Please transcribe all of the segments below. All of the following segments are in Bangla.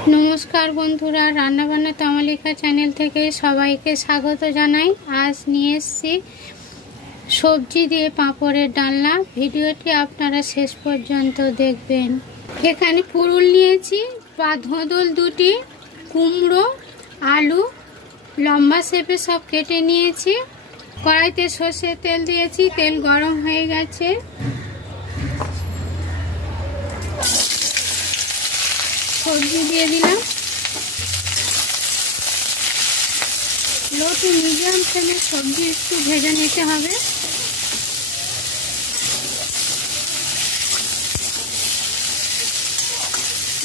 नमस्कार बंधुरा रान्ना बान्ना तमालिका चैनल थेके सबाइके स्वागत जानाई। आज निये एसेछि सब्जी दिए पापड़ेर डालना। भिडियोटी आपनारा शेष पर्यन्त देखबेन। एखाने पुरुल नियेछि बा धोदल दुटी, कुमड़ो, आलू लम्बा शेपे सब केटे नियेछि। कड़ाईते सर्षेर तेल दियेछि, तेल गरम हये गेছে। सब्जी दिए दिलाम। लो टू मीडियम फ्लेमे सब्जी एकटू भेजे निते हबे।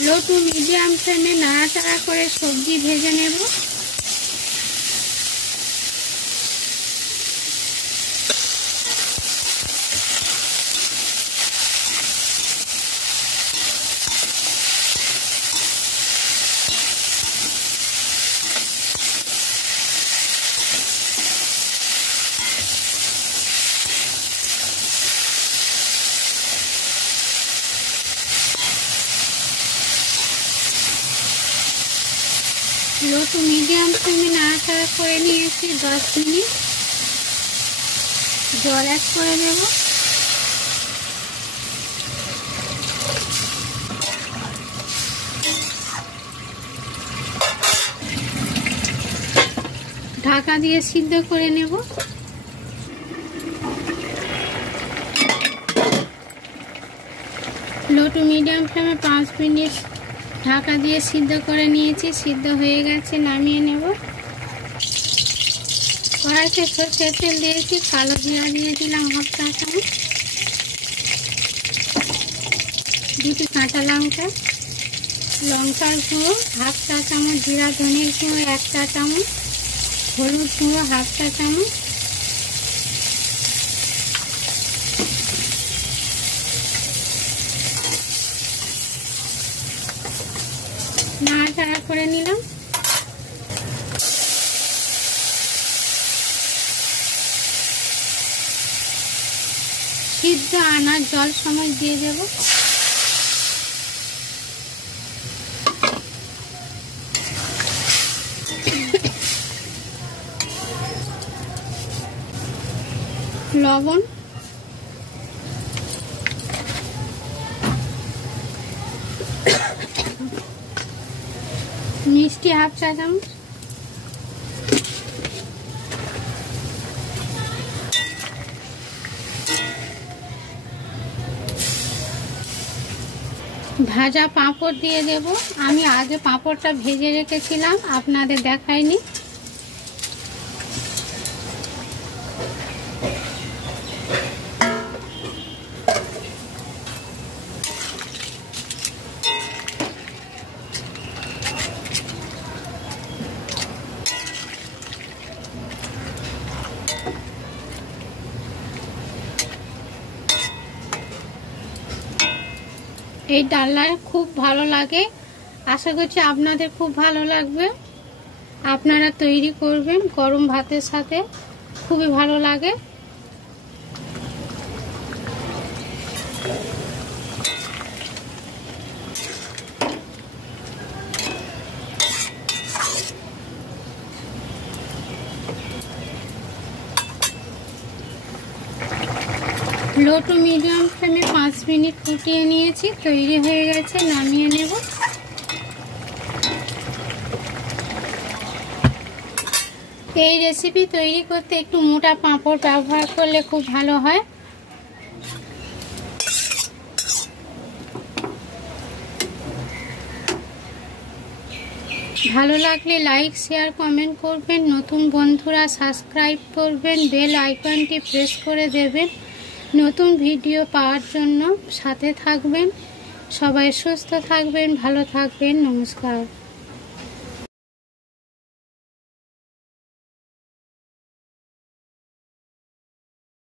लो टू मीडियम फ्लेमे नाड़ाचाड़ा करे सब्जी भेजे नेब। लो टू मीडियम फ्लेमे नाड़ाचाड़ा करे निয়েছি 10 मिनट। जल ऐड करे देব। ঢাকা দিয়ে সিদ্ধ করে নেব। लो टू मीडियम फ्लेमे 5 मिनट ঢাকা দিয়ে সিদ্ধ করে নিয়েছি। সিদ্ধ হয়ে গেছে, নামিয়ে নেব। কড়াইতে সরষের তেল দিয়েছি, কালো জিরা দিয়ে দিলাম হাফ চা চামচ, দুটি কাঁচা লঙ্কা, লঙ্কার গুঁড়ো হাফ চা চামচ, জিরা ধনের গুঁড়ো 1 চা চামচ, হলুদ গুঁড়ো হাফ চা চামচ, নাড়াচাড়া করে নিলাম। সিদ্ধ আনার জল সময় দিয়ে দেব। লবণ, মিষ্টি হাফ চা চামচ, ভাজা পাঁপড় দিয়ে দেব। আমি আগে পাঁপড়টা ভেজে রেখেছিলাম, আপনাদের দেখাইনি। এই ডালনা খুব ভালো লাগে, আশা করছি আপনাদের খুব ভালো লাগবে। আপনারা তৈরি করবেন, গরম ভাতের সাথে খুবই ভালো লাগে। लो टू मीडियम फ्लेमे 5 मिनट ফুটিয়ে নিয়েছি, তৈরি হয়ে গেছে, নামিয়ে নেব। এই রেসিপি তৈরি করতে একটু মোটা পাঁপড় ব্যবহার করলে খুব ভালো হয়। ভালো লাগলে লাইক শেয়ার কমেন্ট করবেন। নতুন বন্ধুরা সাবস্ক্রাইব করবেন, বেল আইকনটি প্রেস করে দেবেন নতুন ভিডিও পাওয়ার জন্য। সাথে থাকবেন। সবাই সুস্থ থাকবেন, ভালো থাকবেন। নমস্কার।